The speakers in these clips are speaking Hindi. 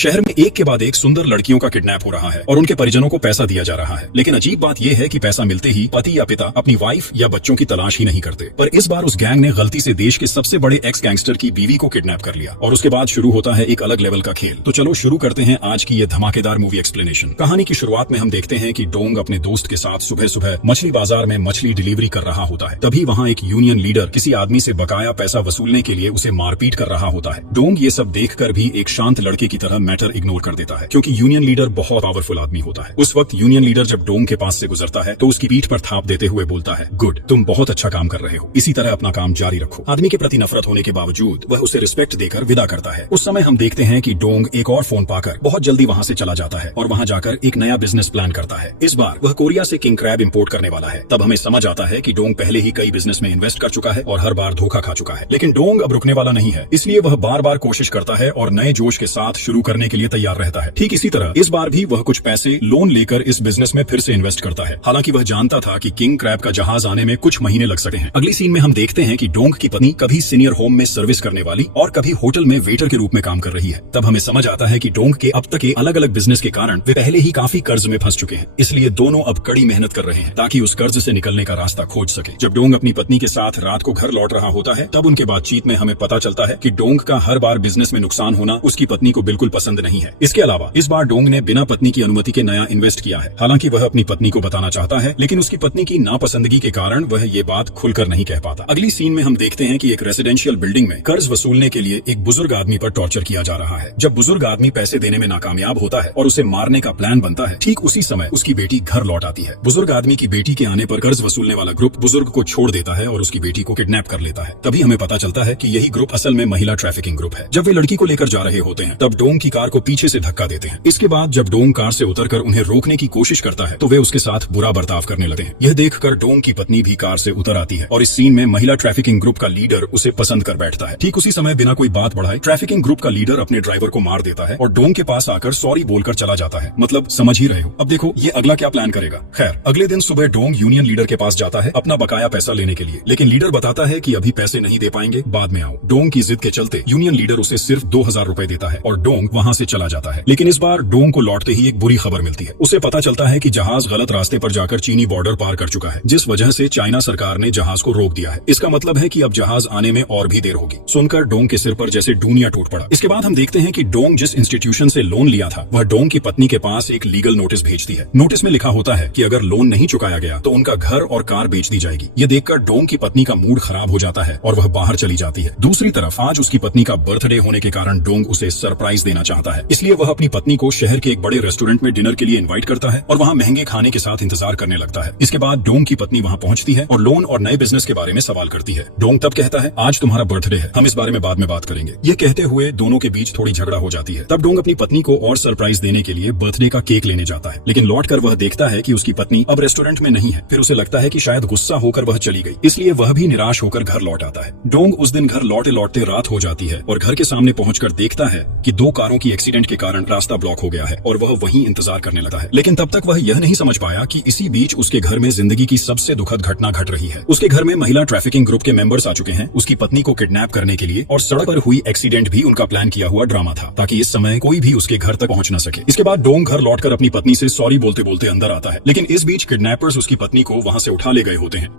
शहर में एक के बाद एक सुंदर लड़कियों का किडनैप हो रहा है और उनके परिजनों को पैसा दिया जा रहा है। लेकिन अजीब बात यह है कि पैसा मिलते ही पति या पिता अपनी वाइफ या बच्चों की तलाश ही नहीं करते। पर इस बार उस गैंग ने गलती से देश के सबसे बड़े एक्स गैंगस्टर की बीवी को किडनैप कर लिया और उसके बाद शुरू होता है एक अलग लेवल का खेल। तो चलो शुरू करते हैं आज की ये धमाकेदार मूवी एक्सप्लेनेशन। कहानी की शुरुआत में हम देखते हैं कि डोंग अपने दोस्त के साथ सुबह सुबह मछली बाजार में मछली डिलीवरी कर रहा होता है। तभी वहाँ एक यूनियन लीडर किसी आदमी से बकाया पैसा वसूलने के लिए उसे मारपीट कर रहा होता है। डोंग ये सब देखकर भी एक शांत लड़के की तरह मैटर इग्नोर कर देता है, क्योंकि यूनियन लीडर बहुत पावरफुल आदमी होता है। उस वक्त यूनियन लीडर जब डोंग के पास से गुजरता है तो उसकी पीठ पर थाप देते हुए बोलता है, गुड, तुम बहुत अच्छा काम कर रहे हो, इसी तरह अपना काम जारी रखो। आदमी के प्रति नफरत होने के बावजूद वह उसे रिस्पेक्ट देकर विदा करता है। उस समय हम देखते हैं कि डोंग एक और फोन पाकर बहुत जल्दी वहाँ से चला जाता है और वहाँ जाकर एक नया बिजनेस प्लान करता है। इस बार वह कोरिया से किंग क्रैब इंपोर्ट करने वाला है। तब हमें समझ आता है कि डोंग पहले ही कई बिजनेस में इन्वेस्ट कर चुका है और हर बार धोखा खा चुका है। लेकिन डोंग अब रुकने वाला नहीं है, इसलिए वह बार बार कोशिश करता है और नए जोश के साथ शुरू करने के लिए तैयार रहता है। ठीक इसी तरह इस बार भी वह कुछ पैसे लोन लेकर इस बिजनेस में फिर से इन्वेस्ट करता है। हालांकि वह जानता था कि किंग क्रैब का जहाज आने में कुछ महीने लग सकते हैं। अगली सीन में हम देखते हैं कि डोंग की पत्नी कभी सीनियर होम में सर्विस करने वाली और कभी होटल में वेटर के रूप में काम कर रही है। तब हमें समझ आता है कि डोंग के अब तक के अलग अलग बिजनेस के कारण वे पहले ही काफी कर्ज में फंस चुके हैं। इसलिए दोनों अब कड़ी मेहनत कर रहे हैं ताकि उस कर्ज से निकलने का रास्ता खोज सके। जब डोंग अपनी पत्नी के साथ रात को घर लौट रहा होता है तब उनके बातचीत में हमें पता चलता है कि डोंग का हर बार बिजनेस में नुकसान होना उसकी पत्नी को बिल्कुल पसंद नहीं है। इसके अलावा इस बार डोंग ने बिना पत्नी की अनुमति के नया इन्वेस्ट किया है। हालांकि वह अपनी पत्नी को बताना चाहता है, लेकिन उसकी पत्नी की नापसंदगी के कारण वह ये बात खुलकर नहीं कह पाता। अगली सीन में हम देखते हैं कि एक रेसिडेंशियल बिल्डिंग में कर्ज वसूलने के लिए एक बुजुर्ग आदमी पर टॉर्चर किया जा रहा है। जब बुजुर्ग आदमी पैसे देने में नाकामयाब होता है और उसे मारने का प्लान बनता है, ठीक उसी समय उसकी बेटी घर लौट आती है। बुजुर्ग आदमी की बेटी के आने पर कर्ज वसूलने वाला ग्रुप बुजुर्ग को छोड़ देता है और उसकी बेटी को किडनैप कर लेता है। तभी हमें पता चलता है कि यही ग्रुप असल में महिला ट्रैफिकिंग ग्रुप है। जब वे लड़की को लेकर जा रहे होते हैं तब डोंग की कार को पीछे से धक्का देते हैं। इसके बाद जब डोंग कार से उतरकर उन्हें रोकने की कोशिश करता है तो वे उसके साथ बुरा बर्ताव करने लगते हैं। यह देखकर डोंग की पत्नी भी कार से उतर आती है और इस सीन में महिला ट्रैफिकिंग ग्रुप का लीडर उसे पसंद कर बैठता है। ठीक उसी समय बिना कोई बात बढ़ाए ट्रैफिकिंग ग्रुप का लीडर अपने ड्राइवर को मार देता है और डोंग के पास आकर सॉरी बोलकर चला जाता है। मतलब समझ ही रहे हो। अब देखो ये अगला क्या प्लान करेगा। खैर, अगले दिन सुबह डोंग यूनियन लीडर के पास जाता है अपना बकाया पैसा लेने के लिए, लेकिन लीडर बताता है कि अभी पैसे नहीं दे पाएंगे, बाद में आओ। डोंग की जिद के चलते यूनियन लीडर उसे सिर्फ 2000 रुपए देता है और डोंग वहाँ से चला जाता है। लेकिन इस बार डोंग को लौटते ही एक बुरी खबर मिलती है। उसे पता चलता है कि जहाज गलत रास्ते पर जाकर चीनी बॉर्डर पार कर चुका है, जिस वजह से चाइना सरकार ने जहाज को रोक दिया है। इसका मतलब है कि अब जहाज आने में और भी देर होगी। सुनकर डोंग के सिर पर जैसे डूनिया टूट पड़ा। इसके बाद हम देखते हैं कि डोंग जिस इंस्टीट्यूशन से लोन लिया था वह डोंग की पत्नी के पास एक लीगल नोटिस भेजती है। नोटिस में लिखा होता है कि अगर लोन नहीं चुकाया गया तो उनका घर और कार बेच दी जाएगी। ये देखकर डोंग की पत्नी का मूड खराब हो जाता है और वह बाहर चली जाती है। दूसरी तरफ आज उसकी पत्नी का बर्थडे होने के कारण डोंग उसे सरप्राइज देना चाहता है, इसलिए वह अपनी पत्नी को शहर के एक बड़े रेस्टोरेंट में डिनर के लिए इन्वाइट करता है और वहाँ महंगे खाने के साथ इंतजार करने लगता है। इसके बाद डोंग की पत्नी वहाँ पहुँचती है और लोन और नए बिजनेस के बारे में सवाल करती है। डोंग तब कहता है, आज तुम्हारा बर्थडे है, हम इस बारे में बाद में बात करेंगे। ये कहते हुए दोनों के बीच थोड़ी झगड़ा हो जाती है। तब डोंग अपनी पत्नी को और सरप्राइज देने के लिए बर्थडे का केक लेने जाता है, लेकिन लौटकर वह देखता है कि उसकी पत्नी अब रेस्टोरेंट में नहीं है। फिर उसे लगता है कि शायद गुस्सा होकर वह चली गई, इसलिए वह भी निराश होकर घर लौट आता है। डोंग उस दिन घर लौटे लौटते रात हो जाती है और घर के सामने पहुंचकर देखता है कि 2 कारों की एक्सीडेंट के कारण रास्ता ब्लॉक हो गया है और वह वहीं इंतजार करने लगा है। लेकिन तब तक वह यह नहीं समझ पाया कि इसी बीच उसके घर में जिंदगी की सबसे दुखद घटना घट रही है। उसके घर में महिला ट्रैफिकिंग ग्रुप के मेंबर्स आ चुके हैं उसकी पत्नी को किडनैप करने के लिए, और सड़क पर हुई एक्सीडेंट भी उनका प्लान किया हुआ ड्रामा था ताकि इस समय कोई भी उसके घर तक पहुंच न सके। इसके बाद डोंग घर लौटकर अपनी पत्नी से सॉरी बोलते बोलते अंदर आता है, लेकिन इस बीच किडनैपर्स उसकी पत्नी को वहां से उठा ले गए होते हैं।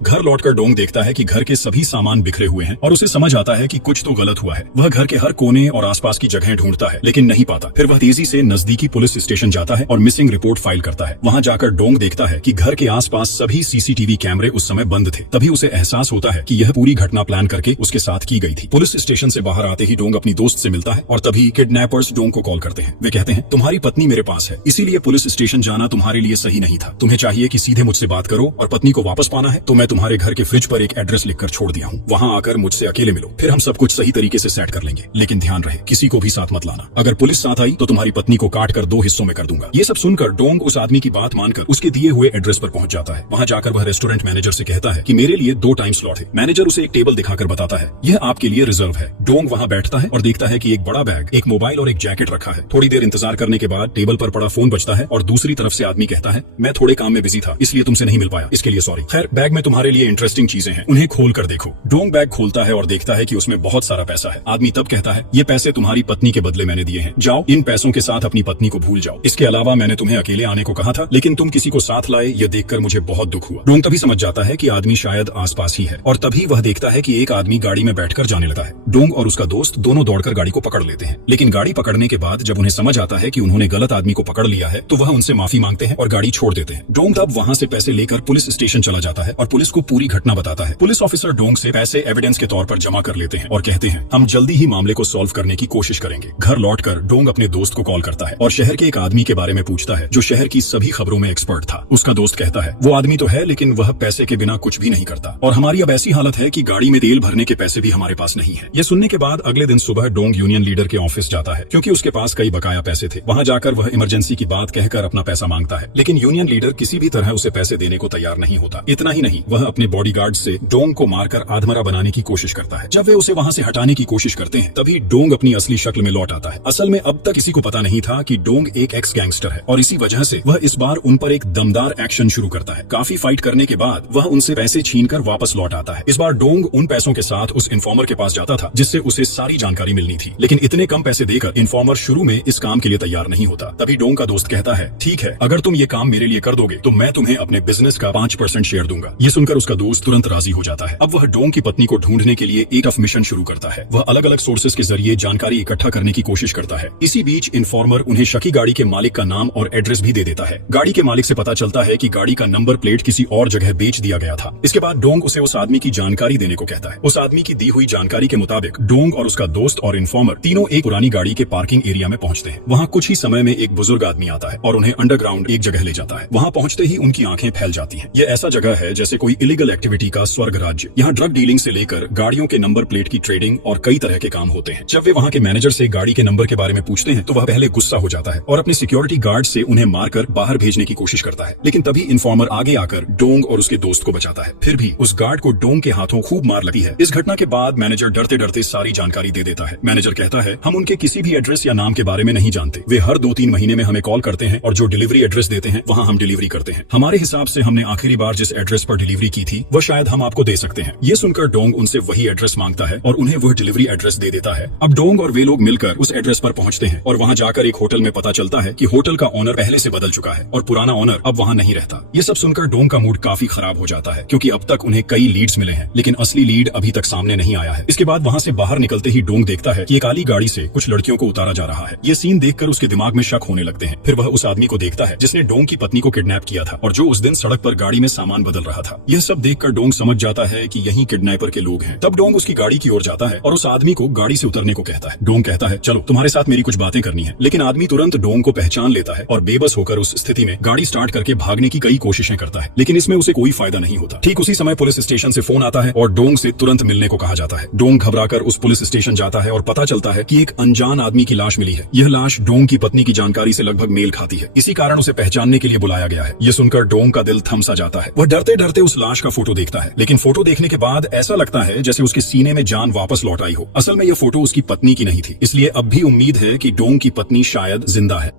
घर लौटकर डोंग देखता है कि घर के सभी सामान बिखरे हुए हैं और उसे समझ आता है कि कुछ तो गलत हुआ है। वह घर के हर कोने और आसपास की जगह ढूंढता है लेकिन नहीं पाता। फिर वह तेजी से नजदीकी पुलिस स्टेशन जाता है और मिसिंग रिपोर्ट फाइल करता है। वहां जाकर डोंग देखता है कि घर के आसपास सभी सीसीटीवी कैमरे उस समय बंद थे। तभी उसे एहसास होता है कि यह पूरी घटना प्लान करके उसके साथ की गई थी। पुलिस स्टेशन से बाहर आते ही डोंग अपनी दोस्त से मिलता है और तभी किडनैपर्स डोंग को कॉल करते हैं। वे कहते हैं, तुम्हारी पत्नी मेरे पास है, इसीलिए पुलिस स्टेशन जाना तुम्हारे लिए सही नहीं था। तुम्हें चाहिए कि सीधे मुझसे बात करो और पत्नी को वापस पाना है तो मैं तुम्हारे घर के फ्रिज पर एक एड्रेस लिखकर छोड़ दिया हूँ, वहाँ आकर मुझसे अकेले मिलो, फिर हम सब कुछ सही तरीके से सेट कर लेंगे। लेकिन ध्यान रहे किसी को भी साथ मत लाना, अगर पुलिस साथ आई तो तुम्हारी पत्नी को काट कर 2 हिस्सों में कर दूंगा। ये सब सुनकर डोंग उस आदमी की बात मानकर उसके दिए हुए एड्रेस पर पहुंच जाता है। वहाँ जाकर वह रेस्टोरेंट मैनेजर से कहता है कि मेरे लिए 2 टाइम स्लॉट है। मैनेजर उसे एक टेबल दिखाकर बताता है, यह आपके लिए रिजर्व है। डोंग वहाँ बैठता है और देखता है कि एक बड़ा बैग, एक मोबाइल और एक जैकेट रखा है। थोड़ी देर इंतजार करने के बाद टेबल पर पड़ा फोन बजता है और दूसरी तरफ से आदमी कहता है, मैं थोड़े काम में बिजी था इसलिए तुमसे नहीं मिल पाया, इसके लिए सॉरी। खैर, बैग में तुम्हारा तुम्हारे लिए इंटरेस्टिंग चीजें हैं, उन्हें खोल कर देखो। डोंग बैग खोलता है और देखता है कि उसमें बहुत सारा पैसा है। आदमी तब कहता है, ये पैसे तुम्हारी पत्नी के बदले मैंने दिए हैं, जाओ इन पैसों के साथ अपनी पत्नी को भूल जाओ। इसके अलावा मैंने तुम्हें अकेले आने को कहा था, लेकिन तुम किसी को साथ लाए, ये देखकर मुझे बहुत दुख हुआ। डोंग तभी समझ जाता है कि आदमी शायद आसपास ही है, और तभी वह देखता है कि एक आदमी गाड़ी में बैठकर जाने लगा है। डोंग और उसका दोस्त दोनों दौड़कर गाड़ी को पकड़ लेते हैं, लेकिन गाड़ी पकड़ने के बाद जब उन्हें समझ आता है कि उन्होंने गलत आदमी को पकड़ लिया है, तो वह उनसे माफी मांगते हैं और गाड़ी छोड़ देते हैं। डोंग तब वहां से पैसे लेकर पुलिस स्टेशन चला जाता है और पुलिस को पूरी घटना बताता है। पुलिस ऑफिसर डोंग से पैसे एविडेंस के तौर पर जमा कर लेते हैं और कहते हैं, हम जल्दी ही मामले को सॉल्व करने की कोशिश करेंगे। घर लौटकर डोंग अपने दोस्त को कॉल करता है और शहर के एक आदमी के बारे में पूछता है जो शहर की सभी खबरों में एक्सपर्ट था। उसका दोस्त कहता है, वो आदमी तो है, लेकिन वह पैसे के बिना कुछ भी नहीं करता, और हमारी अब ऐसी हालत है कि गाड़ी में तेल भरने के पैसे भी हमारे पास नहीं है। ये सुनने के बाद अगले दिन सुबह डोंग यूनियन लीडर के ऑफिस जाता है, क्योंकि उसके पास कई बकाया पैसे थे। वहां जाकर वह इमरजेंसी की बात कहकर अपना पैसा मांगता है, लेकिन यूनियन लीडर किसी भी तरह उसे पैसे देने को तैयार नहीं होता। इतना ही नहीं, वह अपने बॉडीगार्ड से डोंग को मारकर आधमरा बनाने की कोशिश करता है। जब वे उसे वहां से हटाने की कोशिश करते हैं, तभी डोंग अपनी असली शक्ल में लौट आता है। असल में अब तक किसी को पता नहीं था कि डोंग एक एक्स गैंगस्टर है, और इसी वजह से वह इस बार उन पर एक दमदार एक्शन शुरू करता है। काफी फाइट करने के बाद वह उनसे पैसे छीनकर वापस लौट आता है। इस बार डोंग उन पैसों के साथ उस इन्फॉर्मर के पास जाता था जिससे उसे सारी जानकारी मिलनी थी, लेकिन इतने कम पैसे देकर इन्फॉर्मर शुरू में इस काम के लिए तैयार नहीं होता। तभी डोंग का दोस्त कहता है, ठीक है, अगर तुम ये काम मेरे लिए कर दोगे तो मैं तुम्हें अपने बिजनेस का 5% शेयर दूंगा। ये सुनकर उसका दोस्त तुरंत राजी हो जाता है। अब वह डोंग की पत्नी को ढूंढने के लिए एक मिशन शुरू करता है। वह अलग अलग सोर्सेज के जरिए जानकारी इकट्ठा करने की कोशिश करता है। इसी बीच इन्फॉर्मर उन्हें शकी गाड़ी के मालिक का नाम और एड्रेस भी दे देता है। गाड़ी के मालिक से पता चलता है कि गाड़ी का नंबर प्लेट किसी और जगह बेच दिया गया था। इसके बाद डोंग उसे उस आदमी की जानकारी देने को कहता है। उस आदमी की दी हुई जानकारी के मुताबिक डोंग और उसका दोस्त और इन्फॉर्मर तीनों एक पुरानी गाड़ी के पार्किंग एरिया में पहुंचते हैं। वहां कुछ ही समय में एक बुजुर्ग आदमी आता है और उन्हें अंडरग्राउंड एक जगह ले जाता है। वहां पहुंचते ही उनकी आंखें फैल जाती हैं। यह ऐसा जगह है जैसे कोई इलीगल एक्टिविटी का स्वर्ग राज्य। यहाँ ड्रग डीलिंग से लेकर गाड़ियों के नंबर प्लेट की ट्रेडिंग और कई तरह के काम होते हैं। जब वे वहाँ के मैनेजर से गाड़ी के नंबर के बारे में पूछते हैं तो वह पहले गुस्सा हो जाता है और अपने सिक्योरिटी गार्ड से उन्हें मारकर बाहर भेजने की कोशिश करता है, लेकिन तभी इन्फॉर्मर आगे आकर डोंग और उसके दोस्त को बचाता है। फिर भी उस गार्ड को डोंग के हाथों खूब मार लगती है। इस घटना के बाद मैनेजर डरते डरते सारी जानकारी दे देता है। मैनेजर कहता है, हम उनके किसी भी एड्रेस या नाम के बारे में नहीं जानते। वे हर 2-3 महीने में हमें कॉल करते हैं और जो डिलीवरी एड्रेस देते हैं वहाँ हम डिलीवरी करते हैं। हमारे हिसाब से हमने आखिरी बार जिस एड्रेस पर डिलीवरी की थी वह शायद हम आपको दे सकते हैं। ये सुनकर डोंग उनसे वही एड्रेस मांगता है और उन्हें वह डिलीवरी एड्रेस दे देता है। अब डोंग और वे लोग मिलकर उस एड्रेस पर पहुंचते हैं और वहां जाकर एक होटल में पता चलता है कि होटल का ओनर पहले से बदल चुका है और पुराना ओनर अब वहां नहीं रहता। ये सब सुनकर डोंग का मूड काफी खराब हो जाता है, क्योंकि अब तक उन्हें कई लीड्स मिले हैं, लेकिन असली लीड अभी तक सामने नहीं आया है। इसके बाद वहां से बाहर निकलते ही डोंग देखता है कि एक काली गाड़ी से कुछ लड़कियों को उतारा जा रहा है। ये सीन देखकर उसके दिमाग में शक होने लगते हैं। फिर वह उस आदमी को देखता है जिसने डोंग की पत्नी को किडनैप किया था और जो उस दिन सड़क पर गाड़ी में सामान बदल रहा था। यह सब देखकर डोंग समझ जाता है कि यही किडनैपर के लोग हैं। तब डोंग उसकी गाड़ी की ओर जाता है और उस आदमी को गाड़ी से उतरने को कहता है। डोंग कहता है, चलो तुम्हारे साथ मेरी कुछ बातें करनी है, लेकिन आदमी तुरंत डोंग को पहचान लेता है और बेबस होकर उस स्थिति में गाड़ी स्टार्ट करके भागने की कई कोशिशें करता है, लेकिन इसमें उसे कोई फायदा नहीं होता। ठीक उसी समय पुलिस स्टेशन से फोन आता है और डोंग से तुरंत मिलने को कहा जाता है। डोंग घबराकर उस पुलिस स्टेशन जाता है और पता चलता है कि एक अनजान आदमी की लाश मिली है। यह लाश डोंग की पत्नी की जानकारी से लगभग मेल खाती है, इसी कारण उसे पहचानने के लिए बुलाया गया है। यह सुनकर डोंग का दिल थम सा जाता है। वह डरते डरते उस लाश का फोटो देखता है, लेकिन फोटो देखने के बाद ऐसा लगता है जैसे उसके सीने में जान वापस लौट आई हो। असल में यह फोटो उसकी पत्नी की नहीं थी, इसलिए अब भी उम्मीद है कि डोंग की पत्नी शायद जिंदा है।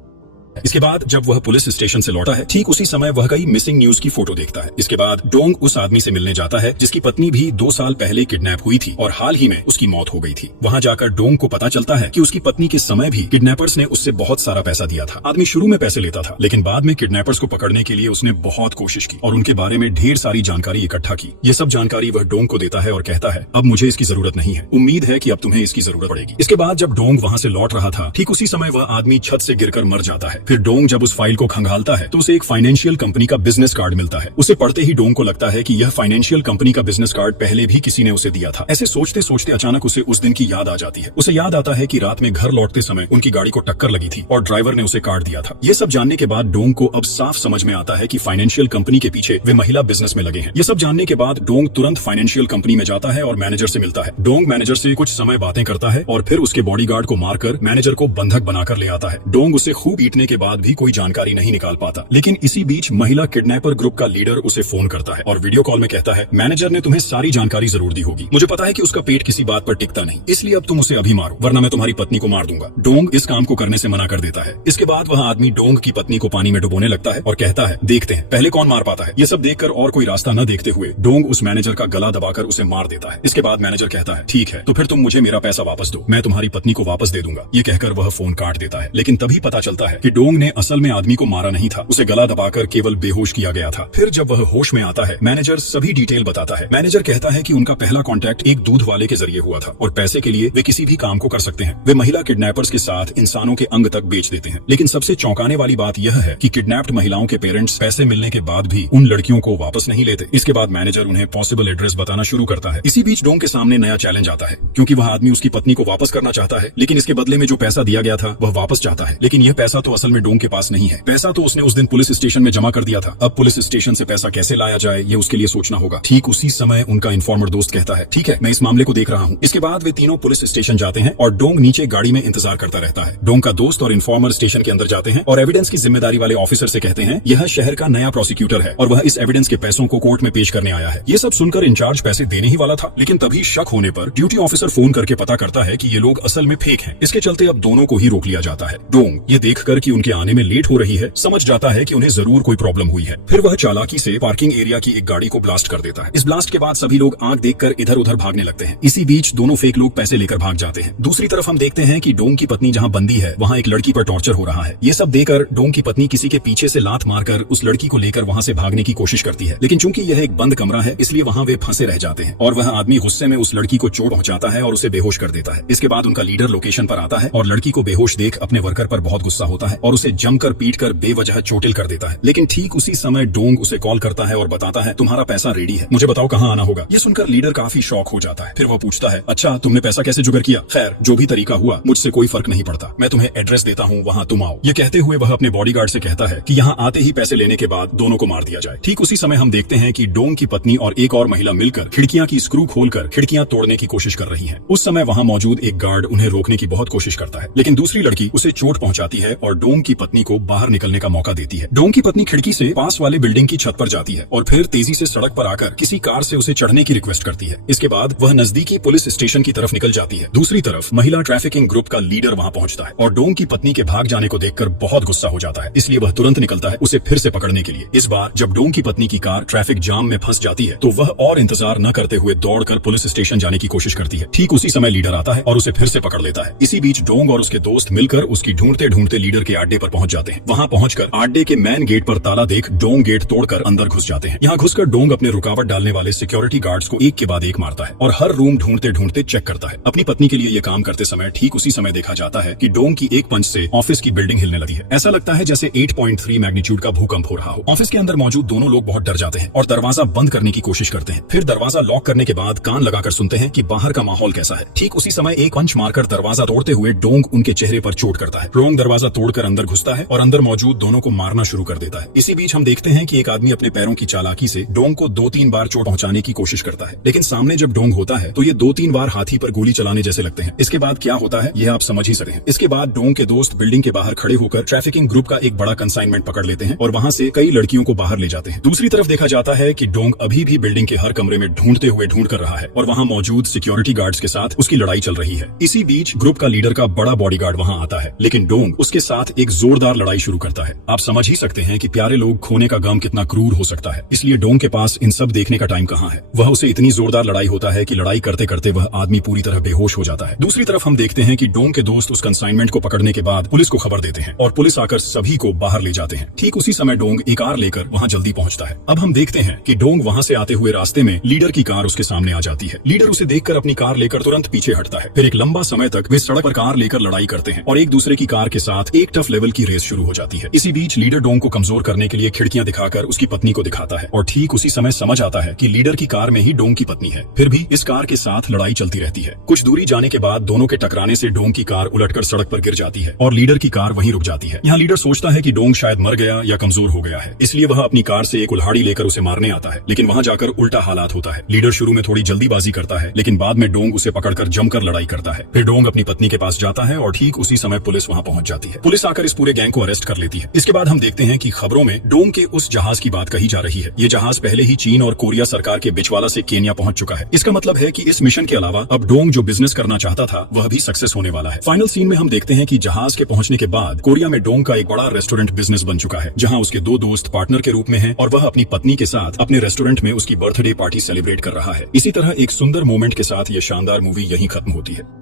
इसके बाद जब वह पुलिस स्टेशन से लौटा है, ठीक उसी समय वह कई मिसिंग न्यूज की फोटो देखता है। इसके बाद डोंग उस आदमी से मिलने जाता है जिसकी पत्नी भी 2 साल पहले किडनैप हुई थी और हाल ही में उसकी मौत हो गई थी। वहां जाकर डोंग को पता चलता है कि उसकी पत्नी के समय भी किडनैपर्स ने उससे बहुत सारा पैसा दिया था। आदमी शुरू में पैसे लेता था, लेकिन बाद में किडनैपर्स को पकड़ने के लिए उसने बहुत कोशिश की और उनके बारे में ढेर सारी जानकारी इकट्ठा की। ये सब जानकारी वह डोंग को देता है और कहता है, अब मुझे इसकी जरूरत नहीं है, उम्मीद है कि अब तुम्हें इसकी जरूरत पड़ेगी। इसके बाद जब डोंग वहां से लौट रहा था, ठीक उसी समय वह आदमी छत से गिरकर मर जाता है। फिर डोंग जब उस फाइल को खंगालता है तो उसे एक फाइनेंशियल कंपनी का बिजनेस कार्ड मिलता है। उसे पढ़ते ही डोंग को लगता है कि यह फाइनेंशियल कंपनी का बिजनेस कार्ड पहले भी किसी ने उसे दिया था। ऐसे सोचते सोचते अचानक उसे उस दिन की याद आ जाती है। उसे याद आता है कि रात में घर लौटते समय उनकी गाड़ी को टक्कर लगी थी और ड्राइवर ने उसे कार्ड दिया था। ये सब जानने के बाद डोंग को अब साफ समझ में आता है कि फाइनेंशियल कंपनी के पीछे वे महिला बिजनेस में लगे हैं। ये सब जानने के बाद डोंग तुरंत फाइनेंशियल कंपनी में जाता है और मैनेजर से मिलता है। डोंग मैनेजर से कुछ समय बातें करता है और फिर उसके बॉडीगार्ड को मारकर मैनेजर को बंधक बनाकर ले आता है। डोंग उसे खूब पीटने के बाद भी कोई जानकारी नहीं निकाल पाता। लेकिन इसी बीच महिला किडनैपर ग्रुप का लीडर उसे फोन करता है और वीडियो कॉल में कहता है, मैनेजर ने तुम्हें सारी जानकारी जरूर दी होगी। मुझे पता है कि उसका पेट किसी बात पर टिकता नहीं, इसलिए अब तुम उसे अभी मारो, वरना मैं तुम्हारी पत्नी को मार दूंगा। डोंग इस काम को करने से मना कर देता है। इसके बाद वह आदमी डोंग की पत्नी को पानी में डुबोने लगता है और कहता है, देखते हैं पहले कौन मार पाता है। ये सब देखकर और कोई रास्ता न देखते हुए डोंग उस मैनेजर का गला दबाकर उसे मार देता है। इसके बाद मैनेजर कहता है, ठीक है तो फिर तुम मुझे मेरा पैसा वापस दो, मैं तुम्हारी पत्नी को वापस दे दूंगा। ये कहकर वह फोन काट देता है। लेकिन तभी पता चलता है कि डोंग ने असल में आदमी को मारा नहीं था, उसे गला दबाकर केवल बेहोश किया गया था। फिर जब वह होश में आता है, मैनेजर सभी डिटेल बताता है। मैनेजर कहता है कि उनका पहला कॉन्टैक्ट एक दूध वाले के जरिए हुआ था और पैसे के लिए वे किसी भी काम को कर सकते हैं। वे महिला किडनैपर्स के साथ इंसानों के अंग तक बेच देते हैं। लेकिन सबसे चौंकाने वाली बात यह है कि किडनैप्ड महिलाओं के पेरेंट्स पैसे मिलने के बाद भी उन लड़कियों को वापस नहीं लेते। इसके बाद मैनेजर उन्हें पॉसिबल एड्रेस बताना शुरू करता है। इसी बीच डोंग के सामने नया चैलेंज आता है, क्योंकि वह आदमी उसकी पत्नी को वापस करना चाहता है, लेकिन इसके बदले में जो पैसा दिया गया था वह वापस चाहता है। लेकिन यह पैसा तो असल में डोंग के पास नहीं है। पैसा तो उसने उस दिन पुलिस स्टेशन में जमा कर दिया था। अब पुलिस स्टेशन से पैसा कैसे लाया जाए ये उसके लिए सोचना होगा। ठीक उसी समय उनका इन्फॉर्मर दोस्त कहता है, ठीक है मैं इस मामले को देख रहा हूँ। इसके बाद वे तीनों पुलिस स्टेशन जाते हैं और डोंग नीचे गाड़ी में इंतजार करता रहता है। डोंग का दोस्त और इन्फॉर्मर स्टेशन के अंदर जाते हैं और एविडेंस की जिम्मेदारी वाले ऑफिसर से कहते हैं, यह शहर का नया प्रोसिक्यूटर है और वह इस एविडेंस के पैसों को कोर्ट में पेश करने आया है। ये सब सुनकर इंचार्ज पैसे देने ही वाला था, लेकिन तभी शक होने पर ड्यूटी ऑफिसर फोन करके पता करता है कि ये लोग असल में फेक हैं। इसके चलते अब दोनों को ही रोक लिया जाता है। डोंग ये देखकर कि उनके आने में लेट हो रही है समझ जाता है कि उन्हें जरूर कोई प्रॉब्लम हुई है। फिर वह चालाकी से पार्किंग एरिया की एक गाड़ी को ब्लास्ट कर देता है। इस ब्लास्ट के बाद सभी लोग आंख देखकर इधर उधर भागने लगते हैं। इसी बीच दोनों फेक लोग पैसे लेकर भाग जाते हैं। दूसरी तरफ हम देखते हैं कि डोंग की पत्नी जहां बंदी है वहां एक लड़की पर टॉर्चर हो रहा है। ये सब देखकर डोंग की पत्नी किसी के पीछे से लात मारकर उस लड़की को लेकर वहां से भागने की कोशिश करती है, लेकिन चूंकि यह एक बंद कमरा है इसलिए वहां वे फंसे रह जाते हैं और वह आदमी गुस्से में उस लड़की को चोट पहुंचाता है और उसे बेहोश कर देता है। इसके बाद उनका लीडर लोकेशन पर आता है और लड़की को बेहोश देख अपने वर्कर पर बहुत गुस्सा होता है और उसे जमकर पीटकर बेवजह चोटिल कर देता है। लेकिन ठीक उसी समय डोंग उसे कॉल करता है और बताता है, तुम्हारा पैसा रेडी है, मुझे बताओ कहाँ आना होगा। ये सुनकर लीडर काफी शॉक हो जाता है। फिर वह पूछता है, अच्छा तुमने पैसा कैसे जुगाड़ किया? खैर जो भी तरीका हुआ मुझसे कोई फर्क नहीं पड़ता, मैं तुम्हें एड्रेस देता हूँ, वहाँ तुम आओ। ये कहते हुए वह अपने बॉडीगार्ड से कहता है कि यहाँ आते ही पैसे लेने के बाद दोनों को मार दिया जाए। ठीक उसी समय हम देखते हैं कि डोंग की पत्नी और एक और महिला मिलकर खिड़कियां की स्क्रू खोलकर खिड़कियां तोड़ने की कोशिश कर रही हैं। उस समय वहां मौजूद एक गार्ड उन्हें रोकने की बहुत कोशिश करता है, लेकिन दूसरी लड़की उसे चोट पहुंचाती है और डोंग की पत्नी को बाहर निकलने का मौका देती है। डोंग की पत्नी खिड़की से पास वाले बिल्डिंग की छत पर जाती है और फिर तेजी से सड़क पर आकर किसी कार से उसे चढ़ने की रिक्वेस्ट करती है। इसके बाद वह नजदीकी पुलिस स्टेशन की तरफ निकल जाती है। दूसरी तरफ महिला ट्रैफिकिंग ग्रुप का लीडर वहां पहुंचता है और डोंग की पत्नी के भाग जाने को देखकर बहुत गुस्सा हो जाता है, इसलिए वह तुरंत निकलता है उसे फिर से पकड़ने के लिए। इस बार जब डोंग की पत्नी की कार ट्रैफिक जाम में फंस जाती है तो वह और इंतजार न करते हुए दौड़कर पुलिस स्टेशन जाने की कोशिश करती है। ठीक उसी समय लीडर आता है और उसे फिर से पकड़ लेता है। इसी बीच डोंग और उसके दोस्त मिलकर उसकी ढूंढते ढूंढते लीडर के अड्डे पर पहुंच जाते हैं। वहां पहुंचकर अड्डे के मेन गेट पर ताला देख डोंग गेट तोड़कर अंदर घुस जाते हैं। यहाँ घुसकर डोंग अपने रुकावट डालने वाले सिक्योरिटी गार्ड्स को एक के बाद एक मारता है और हर रूम ढूंढते ढूंढते चेक करता है। अपनी पत्नी के लिए ये काम करते समय ठीक उसी समय देखा जाता है कि डोंग की एक पंच से ऑफिस की बिल्डिंग हिलने लगी है। ऐसा लगता है जैसे 8.3 मैग्नीट्यूड का भूकंप हो रहा हो। ऑफिस के अंदर मौजूद दोनों लोग बहुत डर जाते हैं और दरवाजा बंद करने की कोशिश करते हैं। फिर दरवाजा लॉक करने के बाद कान लगाकर सुनते हैं कि बाहर का माहौल कैसा है। ठीक उसी समय एक पंच मारकर दरवाजा तोड़ते हुए डोंग उनके चेहरे पर चोट करता है। डोंग दरवाजा तोड़कर अंदर घुसता है और अंदर मौजूद दोनों को मारना शुरू कर देता है। इसी बीच हम देखते हैं कि एक आदमी अपने पैरों की चालाकी से डोंग को 2-3 बार चोट पहुंचाने की कोशिश करता है, लेकिन सामने जब डोंग होता है तो ये 2-3 बार हाथी पर गोली चलाने जैसे लगते हैं। इसके बाद क्या होता है यह आप समझ ही सकते हैं। इसके बाद डोंग के दोस्त बिल्डिंग के बाहर खड़े होकर ट्रैफिकिंग ग्रुप का एक बड़ा कंसाइनमेंट पकड़ लेते हैं और वहां से कई लड़कियों को बाहर ले जाते हैं। दूसरी तरफ देखा जाता है कि डोंग अभी भी बिल्डिंग के हर कमरे में ढूंढते हुए ढूंढ कर रहा है और वहां मौजूद सिक्योरिटी गार्ड्स के साथ उसकी लड़ाई चल रही है। इसी बीच ग्रुप का लीडर का बड़ा बॉडीगार्ड वहां आता है, लेकिन डोंग उसके साथ एक जोरदार लड़ाई शुरू करता है। आप समझ ही सकते हैं कि प्यारे लोग खोने का गम कितना क्रूर हो सकता है, इसलिए डोंग के पास इन सब देखने का टाइम कहाँ है। वह उसे इतनी जोरदार लड़ाई होता है कि लड़ाई करते करते वह आदमी पूरी तरह बेहोश हो जाता है। दूसरी तरफ हम देखते हैं कि डोंग के दोस्त उस कंसाइनमेंट को पकड़ने के बाद पुलिस को खबर देते हैं और पुलिस आकर सभी को बाहर ले जाते हैं। ठीक उसी समय डोंग एक कार लेकर वहां जल्दी पहुंचता है। अब हम देखते हैं कि डोंग वहां से आते हुए रास्ते में लीडर की कार उसके सामने आ जाती है। लीडर उसे देखकर अपनी कार लेकर तुरंत पीछे हटता है। फिर एक लंबा समय तक वे सड़क पर कार लेकर लड़ाई करते हैं और एक दूसरे की कार के साथ एक टफ लेवल की रेस शुरू हो जाती है। इसी बीच लीडर डोंग को कमजोर करने के लिए खिड़कियां दिखाकर उसकी पत्नी को दिखाता है और ठीक उसी समय समझ आता है कि लीडर की कार में ही डोंग की पत्नी है। फिर भी इस कार के साथ लड़ाई चलती रहती है। कुछ दूरी जाने के बाद दोनों के टकराने से डोंग की कार उलटकर सड़क पर गिर जाती है और लीडर की कार वहीं रुक जाती है। यहाँ लीडर सोचता है कि डोंग शायद मर गया या कमजोर हो गया है, इसलिए वह अपनी कार से एक उल्हाड़ी लेकर उसे मारने आता है, लेकिन वहां जाकर उल्टा हालात होता है। लीडर शुरू में थोड़ी जल्दीबाजी करता है, लेकिन बाद में डोंग उसे पकड़कर जमकर लड़ाई करता है। फिर डोंग अपनी पत्नी के पास जाता है और ठीक उसी समय पुलिस वहां पहुंच जाती है। पुलिस आकर आकर इस पूरे गैंग को अरेस्ट कर लेती है। इसके बाद हम देखते हैं कि खबरों में डोंग के उस जहाज की बात कही जा रही है। ये जहाज पहले ही चीन और कोरिया सरकार के बिचवाला से केन्या पहुंच चुका है। इसका मतलब है कि इस मिशन के अलावा अब डोंग जो बिजनेस करना चाहता था वह भी सक्सेस होने वाला है। फाइनल सीन में हम देखते हैं कि जहाज के पहुंचने के बाद कोरिया में डोंग का एक बड़ा रेस्टोरेंट बिजनेस बन चुका है, जहां उसके 2 दोस्त पार्टनर के रूप में हैं और वह अपनी पत्नी के साथ अपने रेस्टोरेंट में उसकी बर्थडे पार्टी सेलिब्रेट कर रहा है। इसी तरह एक सुंदर मोमेंट के साथ ये शानदार मूवी यहीं खत्म होती है।